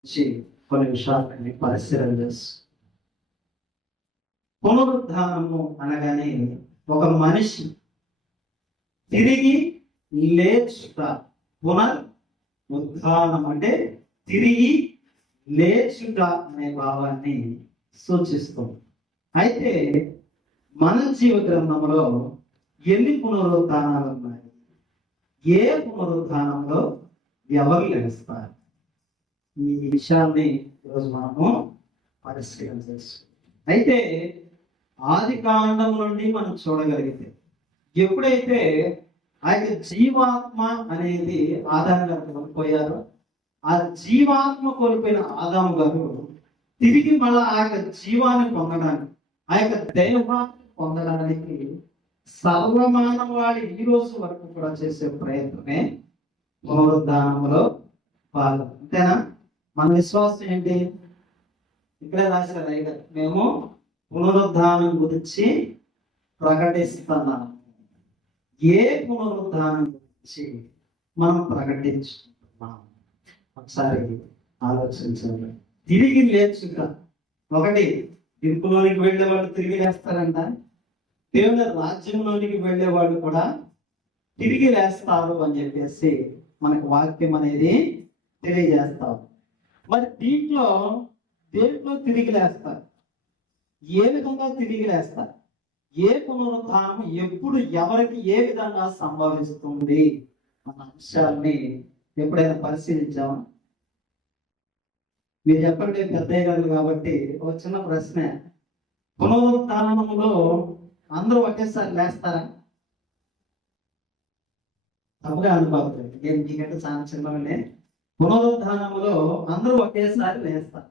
నుంచి కొన్ని విషయాలని పరిశీలన చేస్తాం. పునరుద్ధానము అనగానే ఒక మనిషి తిరిగి లేచుట. పునరుద్ధానం అంటే తిరిగి లేచుట అనే భావాన్ని సూచిస్తుంది. అయితే మన జీవ గ్రంథంలో ఎన్ని పునరుద్ధానాలు ఉన్నాయి? ఏ పునరుద్ధానంలో ఎవరు లేస్తారు? ఈ విషయాన్ని ఈరోజు మనము పరిశీలన చేస్తాం. అయితే ఆది కాండం నుండి మనం చూడగలిగితే ఎప్పుడైతే ఆ యొక్క జీవాత్మ అనేది ఆదాము గారు కోల్పోయారో, ఆ జీవాత్మ కోల్పోయిన ఆదాము గారు తిరిగి మళ్ళా ఆ యొక్క జీవాన్ని పొందడానికి, ఆ యొక్క దేహాన్ని పొందడానికి సర్వమానవాళి ఈ రోజు వరకు కూడా చేసే ప్రయత్నమే పునరుద్ధానంలో భాగం. అంతేనా? మన విశ్వాసం ఏంటి? ఇక్కడే రాశారు రైటర్, మేము పునరుద్ధానం గురించి ప్రకటిస్తున్నాము. ఏ పునరుద్ధానం గురించి మనం ప్రకటించుకుంటున్నాం? ఒకసారి ఆలోచించండి. తిరిగి లేచుట. ఒకటి, తీర్పులోనికి వెళ్ళే వాళ్ళు తిరిగి లేస్తారంట. దేవుని రాజ్యంలోనికి వెళ్ళే వాళ్ళు కూడా తిరిగి లేస్తారు అని చెప్పేసి మనకు వాక్యం అనేది తెలియజేస్తాం. మరి దేంట్లో తిరిగి లేస్తారు? ఏ విధంగా తిరిగి లేస్తారు? ఏ పునరుద్ధానం ఎప్పుడు ఎవరికి ఏ విధంగా సంభవిస్తుంది అన్న అంశాన్ని ఎప్పుడైనా పరిశీలించామా? మీరు చెప్పండి, పెద్దయ్య గారు కాబట్టి ఒక చిన్న ప్రశ్న. పునరుద్ధానంలో అందరూ ఒకేసారి లేస్తారా? తప్పుగా అనుకోవద్దు, మీకంటే చాలా చిన్నగానే. పునరుద్ధానంలో అందరూ ఒకేసారి లేస్తారు.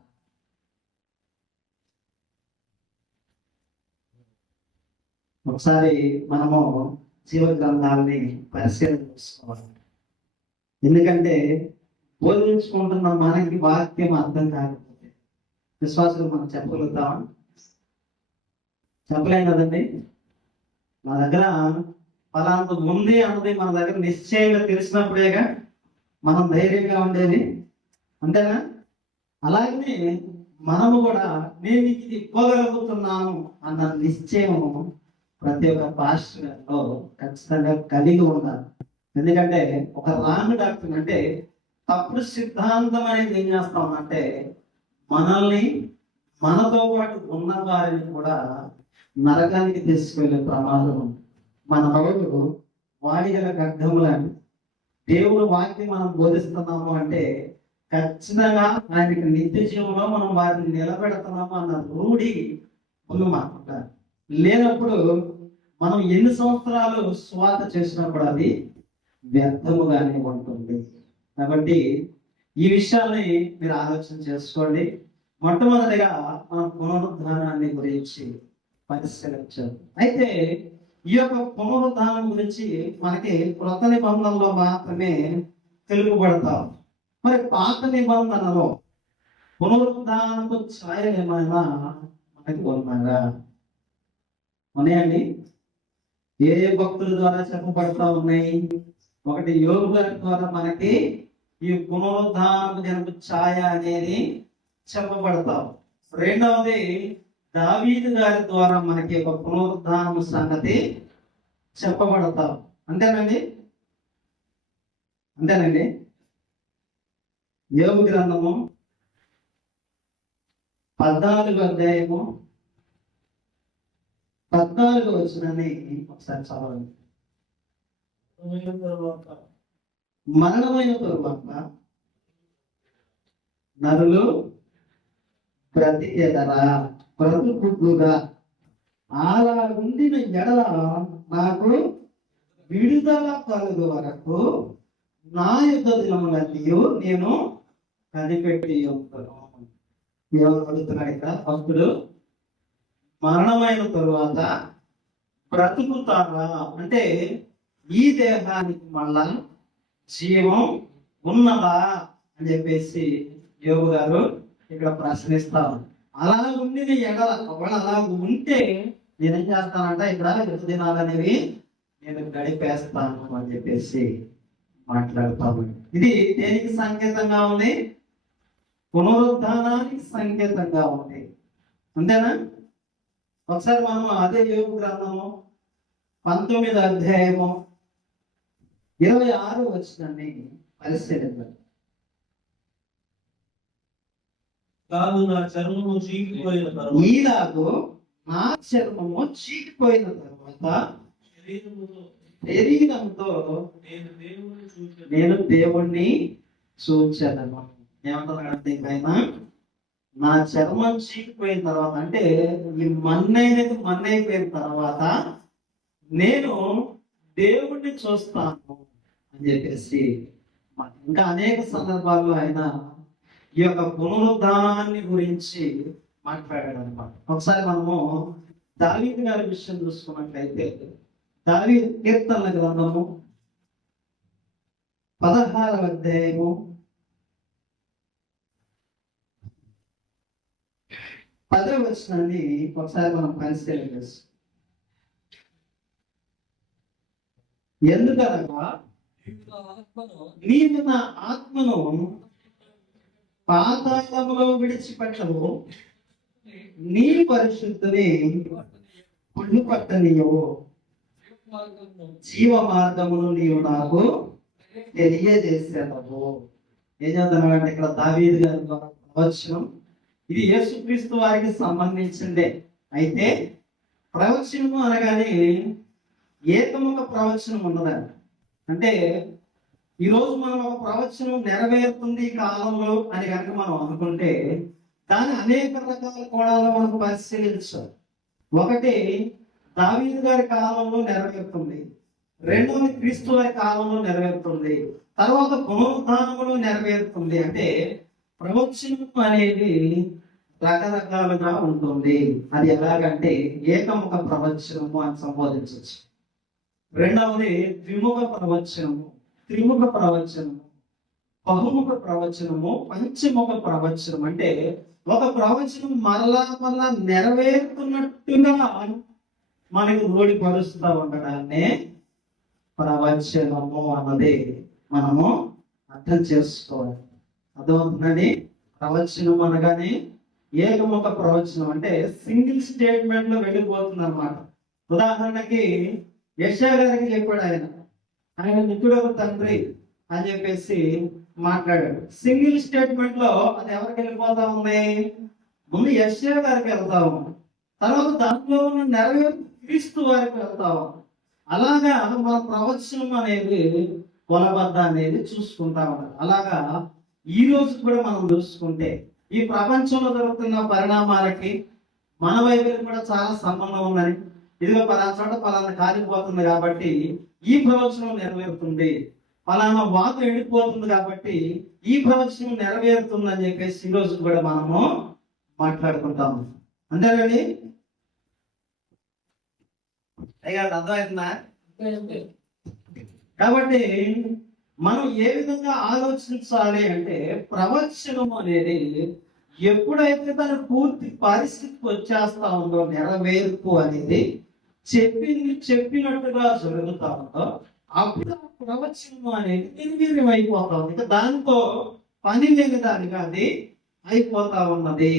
ఒకసారి మనము జీవ గ్రంథాలని పరిశీలన చేసుకోవాలి. ఎందుకంటే బోధించుకుంటున్న మనకి వాక్యం అర్థం కాకపోతే విశ్వాసులు మనం చెప్పగలుగుతామా? చెప్పలేం కదండి. మన దగ్గర ఫలాంత ఉంది అన్నది మన దగ్గర నిశ్చయంగా తెలిసినప్పుడేగా మనం ధైర్యంగా ఉండేది. అంతేనా? అలాగనే మనము కూడా నేను ఇది ఇవ్వగలుగుతున్నాను అన్న నిశ్చయం ప్రతి ఒక్క పాస్టర్లో ఖచ్చితంగా కలిగి ఉండాలి. ఎందుకంటే ఒక రాంగ్ డాక్టర్ అంటే తప్పుడు సిద్ధాంతం అనేది ఏం చేస్తామంటే మనల్ని, మనతో పాటు ఉన్న వారిని కూడా నరకానికి తీసుకెళ్లే ప్రమాదం. మన రోజు వాడిగల ఖడ్గములని దేవుడు వాక్యం మనం బోధిస్తున్నాము అంటే ఖచ్చితంగా ఆయనకి నిత్య జీవంలో మనం వారిని నిలబెడుతున్నాము అన్న రూఢి ఉన్నమాట. లేనప్పుడు మనం ఎన్ని సంవత్సరాలు స్వార్థ చేసినప్పుడు అది వ్యర్థముగానే ఉంటుంది. కాబట్టి ఈ విషయాన్ని మీరు ఆలోచన చేసుకోండి. మొట్టమొదటిగా మనం పునరుద్ధానాన్ని గురించి పరిశీలించాం. అయితే ఈ యొక్క పునరుద్ధానం గురించి మనకి క్రొత్త నిబంధనలో మాత్రమే తెలుపబడతాం. మరి పాత నిబంధనలో పునరుద్ధానపు ఛాయలు ఏమైనా మనకి ఉన్నాయా? ఉన్నాయండి. ఏ భక్తుల ద్వారా చెప్పబడతా ఉన్నాయి? ఒకటి, యోబు గారి ద్వారా మనకి ఈ పునరుద్ధానపు జనపు ఛాయ అనేది చెప్పబడతాం. రెండవది, దావీదు గారి ద్వారా మనకి ఒక పునరుద్ధానము సంగతి చెప్పబడతాం. అంతేనండి. యోబు గ్రంథము 14వ అధ్యాయము 14వ వచనాన్ని ఒకసారి చదవండి. మరణమైన తరువాత నరులు బ్రతికెదరా, బ్రతుకుగా అలా ఉండిన ఎడల నాకు విడుదల కలుగు వరకు నా యుద్ధ దినములన్నీ నేను కనిపెట్టి ఉంటాను. అడుగుతున్నాడు ఇక్కడ భక్తుడు, మరణమైన తరువాత బ్రతుకుతారా అంటే ఈ దేహానికి మళ్ళా జీవం ఉన్నదా అని చెప్పేసి యోబు గారు ఇక్కడ ప్రశ్నిస్తాను. అలా ఉండి ఎడల, ఒకవేళ అలా ఉంటే నేనేం చేస్తానంట, ఇక్కడ యుద్ధ దినాలు అనేవి నేను గడిపేస్తాను అని చెప్పేసి మాట్లాడతాము. ఇది దేనికి సంకేతంగా ఉంది? పునరుద్ధానానికి సంకేతంగా ఉంది. అంతేనా? ఒకసారి మనం అదే యోగ గ్రంథము 19వ అధ్యాయము 26వ వచనాన్ని పరిశీలిద్దాం. కాదు నా చర్మము చీకిపోయిన తర్వాత, ఈలాగు నా చర్మము చీకిపోయిన తర్వాత శరీరంతో నేను దేవుణ్ణి చూచాను. ఏమంటున్నాడంటే ఆయన, నా చర్మం చీకిపోయిన తర్వాత అంటే ఈ మన్నైపోయిన తర్వాత నేను దేవుణ్ణి చూస్తాను అని చెప్పేసి ఇంకా అనేక సందర్భాల్లో ఆయన ఈ యొక్క పునరుద్ధానాన్ని గురించి మాట్లాడాడు అనమాట. ఒకసారి మనము దావీదు గారి విషయం చూసుకున్నట్లయితే, దావీదు కీర్తనల గ్రంథము 16వ అధ్యాయము 10వ వచనాన్ని ఒకసారి మనం పరిశీలన చేస్తాం. ఎందుకనగా నీవు నా ఆత్మను పాతాళములో విడిచిపెట్టవు, నీ పరిశుద్ధిని పట్టనీయవు, జీవ మార్గమును నీవు నాకు తెలియజేసేదవు. ఏం చెప్తున్నాడంటే ఇక్కడ దావీదు గారి ప్రవచనం, ఇది యేసుక్రీస్తు వారికి సంబంధించిందే. అయితే ప్రవచనము అనగానే ఏకముఖ ప్రవచనం ఉన్నదండి. అంటే ఈరోజు మనం ఒక ప్రవచనం నెరవేరుతుంది ఈ కాలంలో అని కనుక మనం అనుకుంటే దాని అనేక రకాల కోణాలు మనం పరిశీలించాలి. ఒకటి, దావీదు గారి కాలంలో నెరవేరుతుంది. రెండవది, క్రీస్తు వారి కాలంలో నెరవేరుతుంది. తర్వాత పునరుద్ధానంలో నెరవేరుతుంది. అంటే ప్రవచనం అనేది రకరకాలుగా ఉంటుంది. అది ఎలాగంటే ఏకముఖ ప్రవచనము అని సంబోధించవచ్చు. రెండవది ద్విముఖ ప్రవచనము, త్రిముఖ ప్రవచనము, బహుముఖ ప్రవచనము, పంచముఖ ప్రవచనం. అంటే ఒక ప్రవచనం మరలా నెరవేరుతున్నట్టుగా మనకు రూఢిపరుస్తూ ఉండడాన్నే ప్రవచనము అన్నది మనము అర్థం చేసుకోవాలి. అర్థమవుతుందని, ప్రవచనం అనగానే ఏకముఖ ప్రవచనం అంటే సింగిల్ స్టేట్మెంట్ లో వెళ్ళిపోతుంది అన్నమాట. ఉదాహరణకి యెషయా గారికి చెప్పాడు ఆయన నిత్యుడొక తండ్రి అని చెప్పేసి మాట్లాడాడు. సింగిల్ స్టేట్మెంట్ లో అది ఎవరికి వెళ్ళిపోతా ఉంది? ముందు యెషయా గారికి వెళ్తా ఉంది, తర్వాత దాంట్లో ఉన్న నెరవేరు క్రీస్తు వారికి వెళ్తా ఉంది. అలాగా మన ప్రవచనం అనేది కొలబద్ద అనేది చూసుకుంటా ఉంటారు. అలాగా ఈ రోజు కూడా మనం చూసుకుంటే ఈ ప్రపంచంలో జరుగుతున్న పరిణామాలకి మన వైపుకి కూడా చాలా సంబంధం ఉందని, ఇదిగో పలానా చోట పలానా కాలిపోతుంది కాబట్టి ఈ ప్రవచనం నెరవేరుతుంది, పలానా వాకు ఎండిపోతుంది కాబట్టి ఈ ప్రవచనం నెరవేరుతుంది అని చెప్పేసి ఈ రోజు కూడా మనము మాట్లాడుకుంటాము. అంతేనండి, అర్థమవుతుందా? కాబట్టి మనం ఏ విధంగా ఆలోచించాలి అంటే, ప్రవచనం అనేది ఎప్పుడైతే తన పూర్తి పరిస్థితికి వచ్చేస్తా ఉందో, నెరవేర్పు అనేది చెప్పినట్టుగా జరుగుతా ఉందో, అప్పుడు ప్రవచనం అనేది నిర్వీర్యం అయిపోతా ఉంది. ఇంకా దాంతో పని లేని దానిగా అది అయిపోతా ఉన్నది.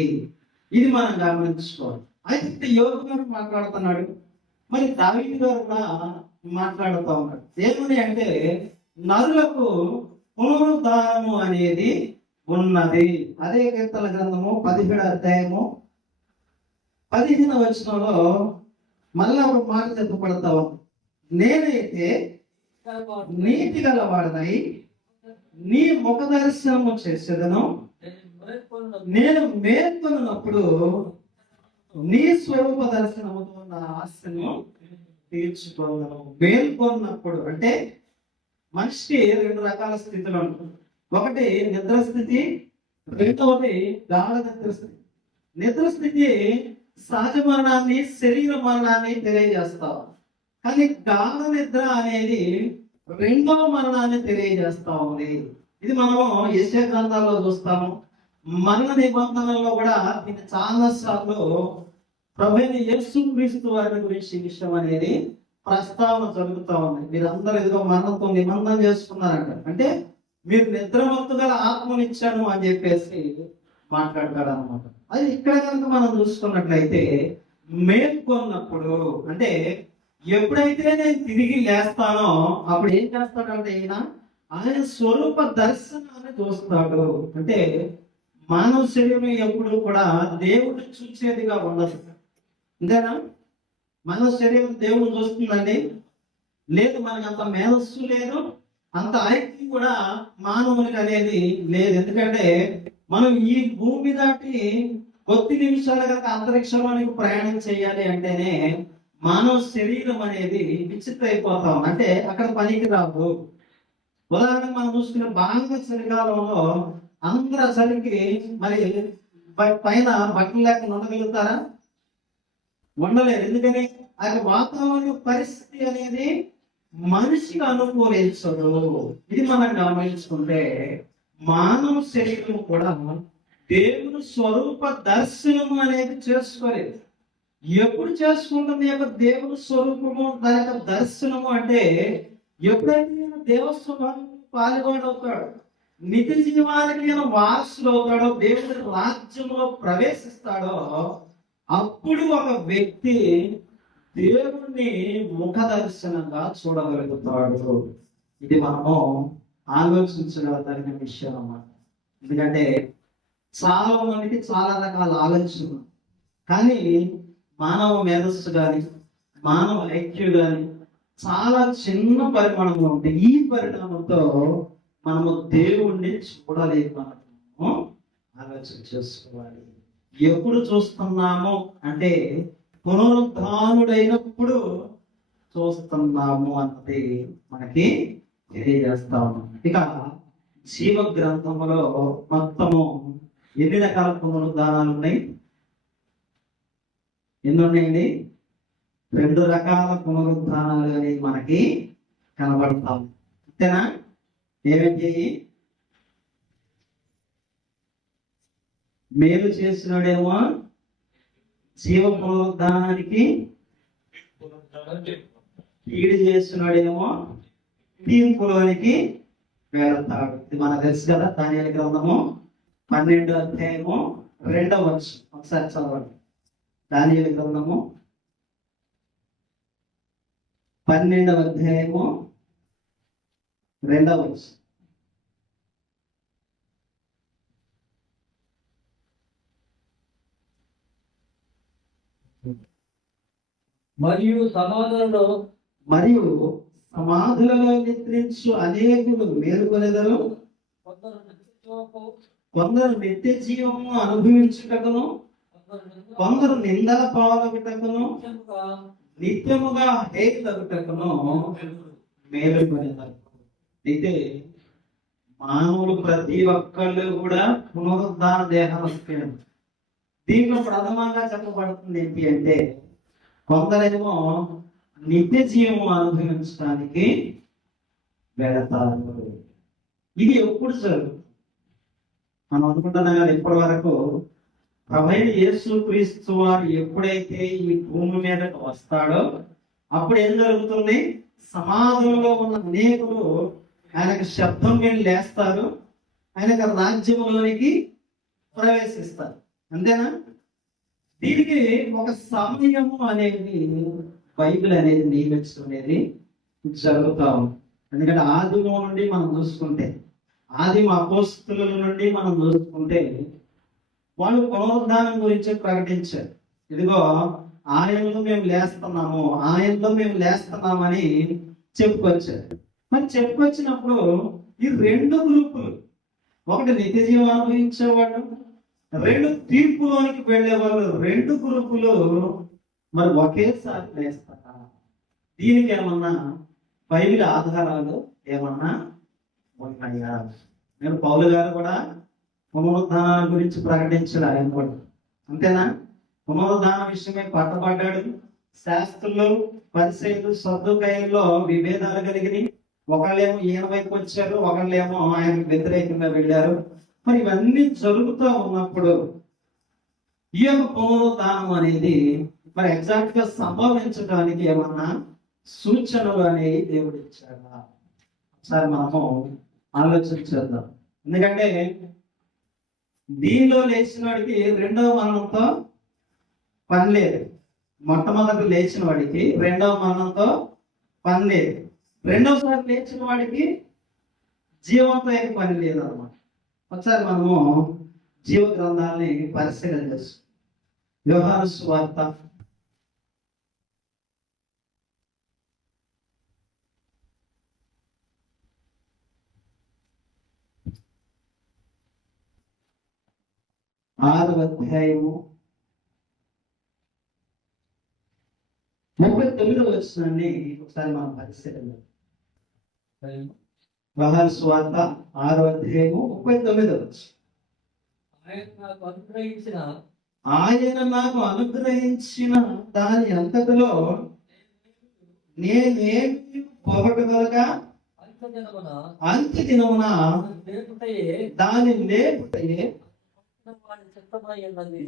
ఇది మనం గమనించుకోవాలి. అయితే యోగు గారు మాట్లాడుతున్నాడు, మరి దావీదు గారు కూడా మాట్లాడుతూ ఉన్నాడు. ఏమని అంటే, నరులకు పునరుద్ధానము అనేది ఉన్నది. అదే కీర్తన గ్రంథము 17వ అధ్యాయము 15వ వచనంలో మళ్ళా ఒక మాట చెప్పబడతా ఉంది. నేనైతే నీతి గలవాడనై నీ ముఖ దర్శనము చేసేదను, నేను మేల్కొన్నప్పుడు నీ స్వరూప దర్శనముతో నా ఆశను తీర్చుకోగలను. మేల్కొన్నప్పుడు అంటే మనిషికి రెండు రకాల స్థితులు ఉంటుంది. ఒకటి నిద్రస్థితి, రెండవది గాఢ నిద్రస్థితి. నిద్రస్థితి సహజ మరణాన్ని, శరీర మరణాన్ని తెలియజేస్తావు, కానీ గాఢ నిద్ర అనేది రెండవ మరణాన్ని తెలియజేస్తా ఉంది. ఇది మనము యెషయా గ్రంథాల్లో చూస్తాము. మరణ నిబంధనల్లో కూడా దీన్ని చాలా సార్లు ప్రభువైన యేసుక్రీస్తు వారి గురించి ఈ విషయం అనేది ప్రస్తావన జరుగుతూ ఉంది. మీరందరూ ఇదిగో మరణంతో నిబంధన చేసుకున్నారంట. అంటే మీరు నిద్రమత్తు గల ఆత్మనిచ్చాను అని చెప్పేసి మాట్లాడతాడు అనమాట. అది ఇక్కడ కనుక మనం చూసుకున్నట్లయితే మేల్కొన్నప్పుడు అంటే ఎప్పుడైతే నేను తిరిగి లేస్తానో అప్పుడు ఏం చేస్తాడంటే ఆయన స్వరూప దర్శనాన్ని చూస్తాడు. అంటే మానవ శరీరం ఎప్పుడు కూడా దేవుడు చూసేదిగా ఉండదు. అంతేనా? మానవ శరీరం దేవుడు చూస్తుందండి? లేదు. మనకి అంత మేధస్సు లేదు, అంత ఐక్యం కూడా మానవునికి అనేది లేదు. ఎందుకంటే మనం ఈ భూమి దాటి కొద్ది నిమిషాలు కనుక అంతరిక్షంలోనికి ప్రయాణం చేయాలి అంటేనే మానవ శరీరం అనేది విచిత్ర అయిపోతాం. అంటే అక్కడ పనికి రాదు. ఉదాహరణకు మనం చూసుకున్న బాగా చలికాలంలో అందరూ చలికి మరి పైన బట్టలు లేకుండా ఉండగలుగుతారా? ఉండలేరు. ఎందుకని ఆ వాతావరణ పరిస్థితి అనేది మనిషికి అనుకూలించదు. ఇది మనం గమనించుకుంటే మానవ శరీరం కూడా దేవుని స్వరూప దర్శనము అనేది చేసుకోలేదు. ఎప్పుడు చేసుకుంటుంది యొక్క దేవుని స్వరూపము, దాని యొక్క దర్శనము అంటే ఎప్పుడైతే దేవస్వభావం పాల్గొనవుతాడు, నిత్య జీవానికి వారసుడు అవుతాడో, దేవుని రాజ్యంలో ప్రవేశిస్తాడో, అప్పుడు ఒక వ్యక్తి దేవుణ్ణి ముఖ దర్శనంగా చూడగలుగుతాడు. ఇది మనము ఆలోచించగలిగిన విషయం అన్నమాట. ఎందుకంటే చాలా మందికి చాలా రకాల ఆలోచనలు, కానీ మానవ మేధస్సు కానీ మానవ ఐక్యూ కానీ చాలా చిన్న పరిమాణంలో ఉంటాయి. ఈ పరిణామంతో మనము దేవుణ్ణి చూడలేము. మనము ఆలోచన చేసుకోవాలి. ఎప్పుడు చూస్తున్నాము అంటే పునరుద్ధానుడైనప్పుడు చూస్తున్నాము అన్నది మనకి తెలియజేస్తా ఉన్నాం. ఇక జీవ గ్రంథములో మొత్తము ఎన్ని రకాల పునరుద్ధానాలు ఉన్నాయి? ఎన్ని ఉన్నాయండి? 2 రకాల పునరుద్ధానాలు అనేది మనకి కనబడతాం. అంతేనా? ఏమిటి? మేలు చేసినాడేమో జీవ పునరుద్ధానానికి, కీడు చేస్తున్నాడేమో తీర్పులోనికి వెళతాడు. ఇది మనకు తెలుసు కదా. దానియేలు గ్రంథము 12వ అధ్యాయము 2వ వచనం ఒకసారి చదవండి. దానియేలు గ్రంథము 12వ అధ్యాయము 2వ వచనం. మరియు సమాధులలో నిద్రించు అనేకులు మేలుకొనెదరు, కొందరు నిత్య జీవము అనుభవించుటకును, కొందరు నిందల పాలగుటకును, నిత్యముగా హేతుటకును మేలుకొనెదరు. అయితే మానవులు ప్రతి ఒక్కళ్ళు కూడా పునరుద్ధాన దేహాలు వస్తాయి. దీంట్లో ప్రథమంగా చెప్పబడుతుంది ఏంటి అంటే కొందరేమో నిత్య జీవము అనుభవించడానికి వెళతారు. ఇది ఎప్పుడు జరుగుతుంది? మనం అనుకుంటున్నాం కదా, ఇప్పటి వరకు ప్రభువైన యేసుక్రీస్తు వారు ఎప్పుడైతే ఈ భూమి మీదకి వస్తాడో అప్పుడు ఏం జరుగుతుంది? సమాధులలో ఉన్న అనేకులు ఆయనకు శబ్దం విని లేస్తారు, ఆయనకు రాజ్యంలోనికి ప్రవేశిస్తారు. అంతేనా? దీనికి ఒక సమయము అనేది బైబిల్ అనేది నియమించుకునేది జరుగుతా ఉంది. ఎందుకంటే ఆదిలో నుండి మనం చూసుకుంటే, ఆదిమ అపోస్తుల నుండి మనం చూసుకుంటే వాళ్ళు పునరుద్ధానం గురించి ప్రకటించారు. ఇదిగో ఆయనలో మేము లేస్తున్నాము, ఆయనలో మేము లేస్తున్నామని చెప్పుకొచ్చారు. మరి చెప్పుకొచ్చినప్పుడు ఈ 2 గ్రూపులు, ఒకటి నిత్య జీవం అనుభవించేవాళ్ళు, 2 తీర్పులోనికి వెళ్ళేవాళ్ళు, 2 గ్రూపులు మరి ఒకేసారి లేస్తారా? దీనికి ఏమన్నా బైబిల్ ఆధారాలు ఏమన్నా ఉన్నాయా? నేను పౌలు గారు కూడా పునరుద్ధానం గురించి ప్రకటించాడు. ఆయన కూడా అంతేనా? పునరుద్ధాన విషయమే పట్టబడ్డాడు. శాస్త్రులు, పరిసయ్యులు, సద్దూకయ్యుల్లో విభేదాలు కలిగినాయి. ఒకళ్ళేమో ఈయన వైపు వచ్చారు, ఒకళ్ళేమో ఆయనకు వ్యతిరేకంగా వెళ్ళారు. మరి ఇవన్నీ జరుగుతూ ఉన్నప్పుడు ఈ యొక్క పునరుద్ధానం అనేది మరి ఎగ్జాక్ట్ గా సంభవించడానికి ఏమన్నా సూచనలు అనేవి దేవుడు ఇచ్చాడా? ఒకసారి మనము ఆలోచించేద్దాం. ఎందుకంటే దీనిలో లేచిన వాడికి రెండవ మరణంతో పని లేదు. మొట్టమొదటి లేచిన వాడికి రెండవ మరణంతో పని లేదు. రెండవసారి లేచిన వాడికి జీవంతో ఏం పని లేదు అనమాట. ఒకసారి మనము జీవ గ్రంథాలని పరిశీలన చేస్తాం. యోహాను సువార్త 6వ అధ్యాయము 39వ వచనాన్ని ఒకసారి మనం పరిశీలన. యోహాను సువార్త 6వ అధ్యాయము 39వ వచనం. ఆయన నాకు అనుగ్రహించిన దాని అంతటిలో నేనేమి పొగడగలగా అంత్య దినమున దాని లేపుటయే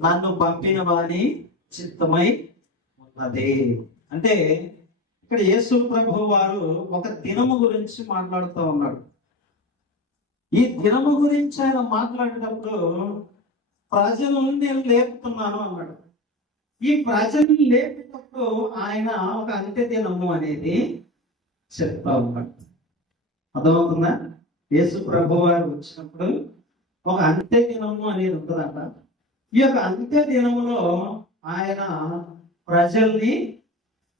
నన్ను పంపిన వాని చిత్తమై ఉన్నది. అంటే ఇక్కడ యేసు ప్రభు వారు ఒక దినము గురించి మాట్లాడుతూ ఉన్నాడు. ఈ దినము గురించి ఆయన మాట్లాడేటప్పుడు ప్రజలను నేను లేపుతున్నాను అన్నాడు. ఈ ప్రజల్ని లేపేటప్పుడు ఆయన ఒక అంత్య దినము అనేది చెప్తా ఉన్నాడు. అర్థమవుతుందా? యేసు ప్రభు వారు వచ్చినప్పుడు ఒక అంత్య దినము అనేది ఉంటుందంట. ఈ యొక్క అంత్య దినములో ఆయన ప్రజల్ని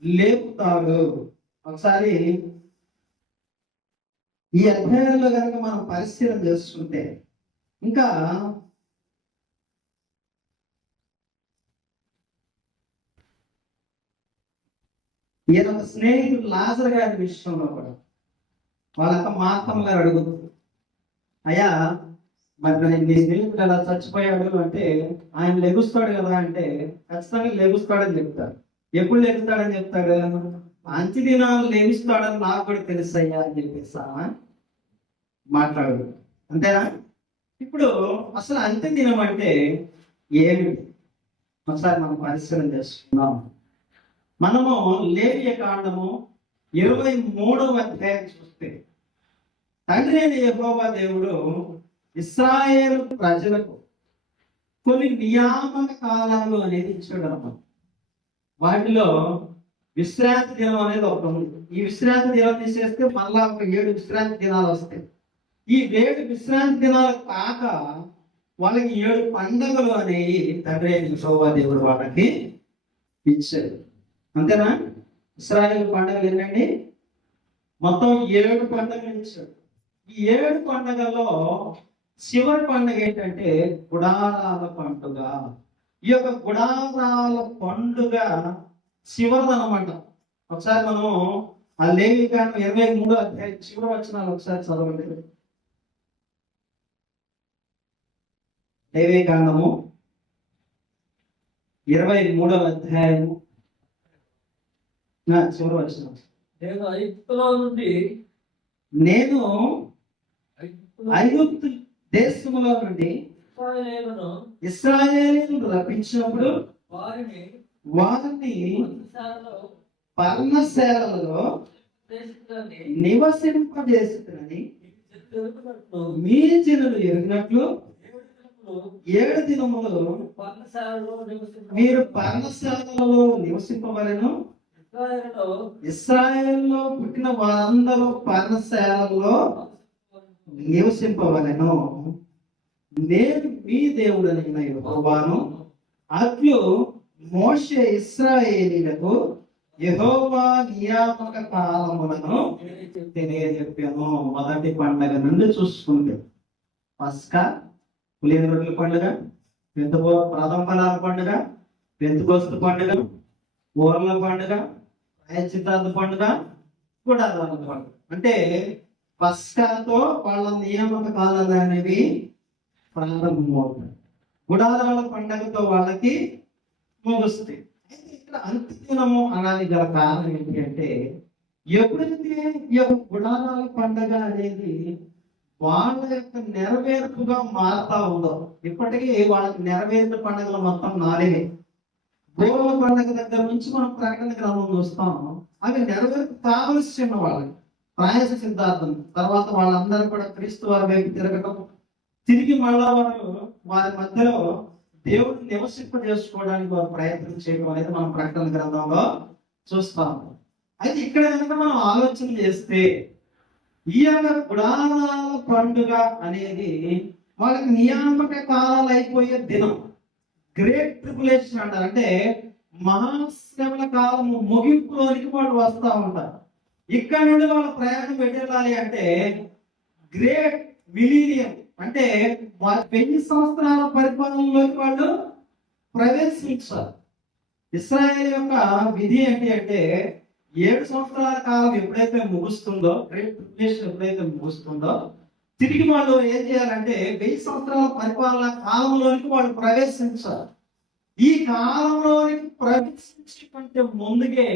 లేపుతాడు. ఒకసారి ఈ అధ్యాయంలో కనుక మనం పరిశీలన చేసుకుంటే ఇంకా ఈయన ఒక స్నేహితుడు లాజరు గారి విషయంలో కూడా వాళ్ళక్క మార్తమ్మ గారు అడుగుతుంది, అయ్యా మరి నీ స్నేహితుడు అలా చచ్చిపోయాడు అంటే ఆయన లెగుస్తాడు కదా అంటే ఖచ్చితంగా లెగుస్తాడని చెప్తాడు. ఎప్పుడు లెగుస్తాడని చెప్తాడు? అంత్య దినాలు లెగుస్తాడని నాకు కూడా తెలుసయ్యా అని చెప్పేసి మాట్లాడు. అంతేనా? ఇప్పుడు అసలు అంత్య దినం అంటే ఏమిటి ఒకసారి మనం పరిశీలన చేసుకుందాం. మనము లేవియ కాండము 23వ అధ్యాయం చూస్తే తండ్రి అయిన యెహోవా దేవుడు ఇశ్రాయేలు ప్రజలకు కొన్ని నియామక కాలాలు అనేది ఇచ్చాడు అన్నమాట. వాటిలో విశ్రాంతి దినం అనేది ఒకటి ఉంది. ఈ విశ్రాంతి దినం తీసేస్తే మళ్ళా ఒక 7 విశ్రాంతి దినాలు వస్తాయి. ఈ 7 విశ్రాంతి దినాలు కాక వాళ్ళకి 7 పండుగలు అనేవి తండ్రి అయిన యెహోవా దేవుడు వాళ్ళకి ఇచ్చాడు. అంతేనా? ఇశ్రాయేలు పండుగలు ఏంటండి? మొత్తం 7 పండుగలు ఇచ్చాడు. ఈ 7 పండుగల్లో చివరి పండుగ ఏంటంటే గుడారాల పండుగ. ఈ యొక్క గుడారాల పండుగ చివరిదనమాట. ఒకసారి మనము ఆ లేవికాండం 23వ అధ్యాయం చివరి వచనాలు ఒకసారి చదవండి. లేవికాండము 23వ అధ్యాయము చివరి వచనం. నేను ఐగుప్తు దేశములో నుండి ఇశ్రాయేలీయులను రప్పించినప్పుడు వారిని పర్ణశాలలో నివసింపజేస్తుందని మీ జనులు ఎరిగినట్లు 7 దినములు మీరు పర్ణశాలలో నివసింపవలెను. ఇశ్రాయేలులో పుట్టిన వారందరూ పర్ణశాలలో నివసింపవలెను. నేను మీ దేవుడనైన యెహోవాను. అట్లు మోషే ఇశ్రాయేలీయులకు యెహోవా నియామక కాలములను తెలియజెప్పాను. మొదటి పండుగ నుండి చూసుకుంటే పస్కా, పులియని రొట్టెల పండుగ, ప్రథమ ఫలాల పండుగ, పెంతెకొస్తు పండుగ, ఊరల పండుగ, ప్రాయశ్చిత్తార్థ పండుగ, గుడారాల పండుగ. అంటే పస్కాతో వాళ్ళ నియామక కాలాలు అనేవి ప్రారంభమవుతాయి. గుడారాల పండుగతో వాళ్ళకి ముగుస్తాయి. అయితే ఇక్కడ అంత్యదినము అనడానికి గల కారణం ఏంటి అంటే ఎప్పుడైతే ఈ యొక్క గుడారాల పండుగ అనేది వాళ్ళ యొక్క నెరవేర్పుగా మారుతా ఉందో, ఇప్పటికీ వాళ్ళకి నెరవేర్పు పండుగలు మొత్తం 4. గోవుల పండుగ దగ్గర నుంచి మనం ప్రకటన గ్రంథం చూస్తాం. అవి నెరవేర్పు కావలసిన వాళ్ళకి ప్రాయశ సిద్ధార్థం తర్వాత వాళ్ళందరూ కూడా క్రీస్తు వారి వైపు తిరగటం, తిరిగి మళ్ళా వారు వారి మధ్యలో దేవుడు నివసింప చేసుకోవడానికి వారు ప్రయత్నం చేయడం అనేది మనం ప్రకటన గ్రంథంలో చూస్తాం. అయితే ఇక్కడ కనుక మనం ఆలోచన చేస్తే ఈ యొక్క గుడారాల పండుగ అనేది వాళ్ళకి నియామక కాలాలు అయిపోయే దినం, గ్రేట్ ట్రిబులేషన్ అంటారు. అంటే మహాశ్రమల కాలము ముగింపులోనికి వాళ్ళు వస్తూ ఉంటారు. ఇక్కడ నుండి వాళ్ళ ప్రయాణం పెట్టాలి అంటే గ్రేట్ మిలీనియం, అంటే 1000 సంవత్సరాల పరిపాలనలోకి వాళ్ళు ప్రవేశించారు. ఇశ్రాయేల్ యొక్క విధి ఏంటి అంటే 7 సంవత్సరాల కాలం ఎప్పుడైతే ముగుస్తుందో, గ్రేట్ ట్రిబులేషన్ ఎప్పుడైతే ముగుస్తుందో, తిరిగి వాళ్ళు ఏం చేయాలంటే 1000 సంవత్సరాల పరిపాలన కాలంలోనికి వాళ్ళు ప్రవేశించారు. ఈ కాలంలోనికి ప్రవేశించే కంటే ముందుగే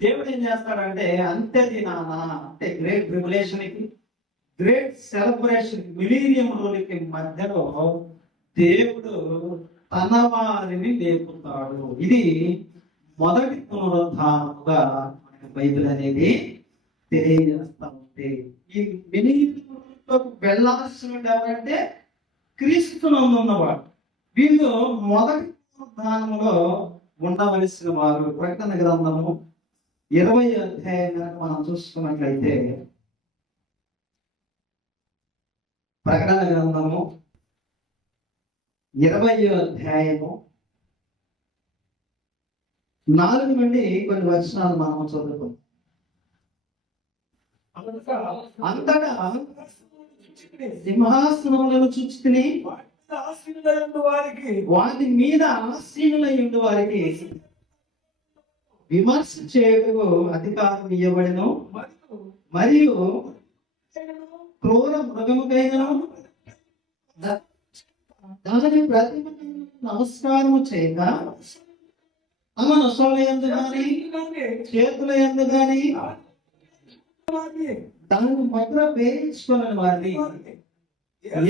దేవుడు ఏం చేస్తాడంటే అంత్య దినాన, అంటే గ్రేట్ ట్రిబులేషన్ కి, గ్రేట్ సెలబ్రేషన్ మిలీనియంలోనికి మధ్యలో దేవుడు తన వారిని లేపుతాడు. ఇది మొదటి పునరుద్ధానముగా మనకి బైబిల్ అనేది తెలియజేస్తా ఉంది. ఈ మిలీనియంలోకి వెళ్ళాల్సిన ఎవరంటే క్రీస్తునందు ఉన్నవాడు. వీళ్ళు మొదటి పునరుద్ధానములో ఉండవలసిన వారు. ప్రకటన గ్రంథము 20వ అధ్యాయం మనం చూసుకున్నట్లయితే, ప్రకటన గ్రంథము 20వ అధ్యాయము 4 నుండి కొన్ని వచనాలు మనం చదువుకుందాం. అంతటా సింహాసనములను చూచుకుని వాటి మీద ఆసీనులై ఉండు వారికి విమర్శ చేయటకు అధికారం ఇవ్వబడెను. మరియు క్రూర మృగముకైనను దాని ప్రతిమకు నమస్కారము చేయక తమ నొసల యందు గాని చేతుల యందు గాని దాన్ని ముద్ర వేయించుకుని వారిని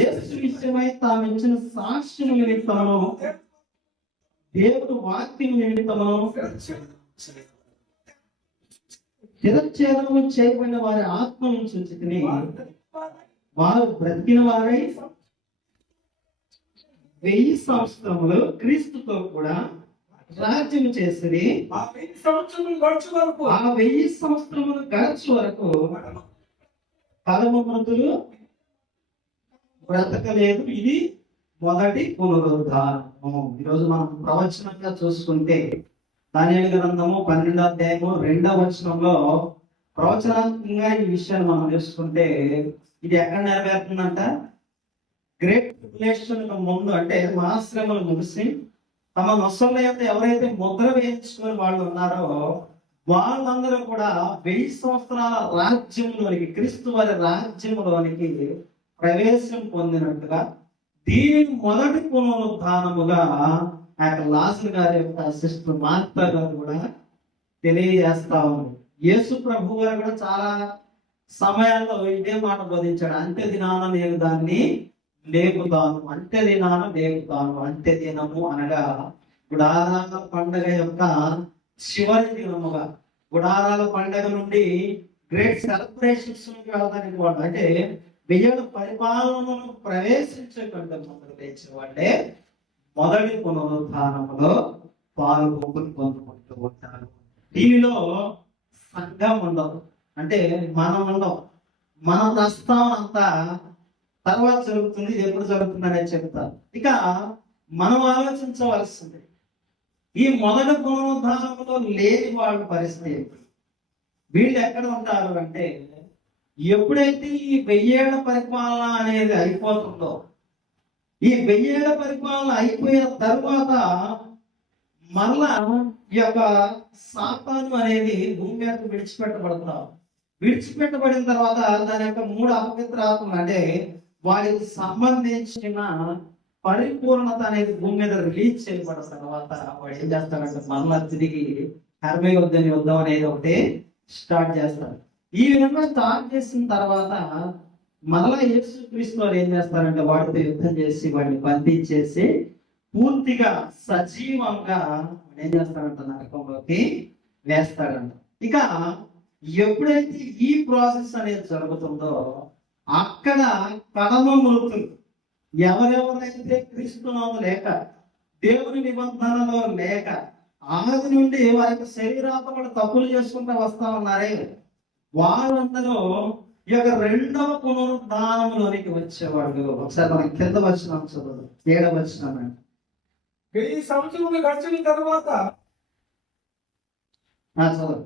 యేసు విషయమై తాము ఇచ్చిన సాక్ష్యం నిమిత్తము, దేవుడు వాక్యం నిమిత్తము శిరచ్ఛేదము చేయబడిన వారి ఆత్మను చూచుకుని వారు బ్రతికిన వారై 1000 సంవత్సరములు క్రీస్తుతో కూడా రాజ్యం చేసి ఆ 1000 సంవత్సరములు గడచు వరకు కలము మృతులు బ్రతకలేదు. ఇది మొదటి పునరుద్ధానము. ఈరోజు మనం ప్రవచనంగా చూసుకుంటే దానియేలు గ్రంథము 12వ అధ్యాయము 2వ వచనంలో ప్రవచనాత్మకంగా ఈ విషయాన్ని మనం చూసుకుంటే ఇది ఎక్కడ నెరవేరుతుందంట? గ్రేట్ ట్రిబులేషన్ ముందు, అంటే మహాశ్రమలు ముగిసి తమ నొసళ్ళ యొక్క ఎవరైతే ముద్ర వేయించుకుని వాళ్ళు ఉన్నారో వాళ్ళందరూ కూడా 1000 సంవత్సరాల రాజ్యంలోనికి, క్రీస్తు వారి రాజ్యంలోనికి ప్రవేశం పొందినట్టుగా దీని మొదటి పునరుద్ధానముగా లాజరు గారి యొక్క సిస్టర్ మార్తా గారు కూడా తెలియజేస్తా ఉంది. యేసు ప్రభు గారు కూడా చాలా సమయాల్లో ఇదే మాట బోధించాడు. అంత్య దినాన నేను దాన్ని లేపుతాను, అంత్య దినాన లేపుతాను. అంత్య దినము అనగా గుడారాల పండుగ యొక్క చివరి దినముగా, గుడారాల పండుగ నుండి గ్రేట్ సెలబ్రేషన్స్ వెళ్ళడానికి వాడు, అంటే 1000 పరిపాలనను ప్రవేశించే కంటే మొదలు లేచిన వాళ్ళే మొదటి పునరుద్ధానములో పొందుకుంటూ ఉంటారు. దీనిలో సంఘం ఉండదు, అంటే మనం ఉండవు. మన ప్రస్తావన అంతా తర్వాత జరుగుతుంది, ఇది ఎప్పుడు జరుగుతుంది అనేది చెప్తారు. ఇక మనం ఆలోచించవలసింది, ఈ మొదటి పునరుద్ధానంలో లేని వాళ్ళ పరిస్థితి వీళ్ళు ఎక్కడ ఉంటారు అంటే, ఎప్పుడైతే ఈ 1000 ఏళ్ల పరిపాలన అనేది అయిపోతుందో, ఈ 1000 ఏళ్ల పరిపాలన అయిపోయిన తర్వాత మరలా ఈ యొక్క సాతాను అనేది భూమి మీద విడిచిపెట్టబడుతున్నాం. విడిచిపెట్టబడిన తర్వాత దాని యొక్క 3 అపవిత్ర ఆత్మలు, అంటే వారికి సంబంధించిన పరిపూర్ణత అనేది భూమి మీద రిలీజ్ చేయబడిన తర్వాత వాడు ఏం చేస్తాడంటే మరలా తిరిగి హర్మయోద్ధని యుద్ధం అనేది ఒకటి స్టార్ట్ చేస్తారు. ఈ విధంగా స్టార్ట్ చేసిన తర్వాత మరలా యేసు క్రీస్తు వారు ఏం చేస్తారంటే వాడితో యుద్ధం చేసి వాడిని బంధించేసి పూర్తిగా సజీవంగా ఏం చేస్తాడంట నరకంలోకి వేస్తాడంట. ఇక ఎప్పుడైతే ఈ ప్రాసెస్ అనేది జరుగుతుందో అక్కడ కడమ మృతులు, ఎవరెవరైతే క్రీస్తునామం లేక దేవుని నిబంధనలో లేక ఆది నుండి వారి యొక్క శరీరాత్మలు తప్పులు చేసుకుంటూ వస్తా ఉన్నారే, వారందరూ ఈ యొక్క రెండవ పునరుద్ధానంలోనికి వచ్చేవాడు. ఒకసారి మనం కింద వచ్చినాం చదువు, 7వ వచనం. 1000 సంవత్సరములు గడిచిన తర్వాత చదువు.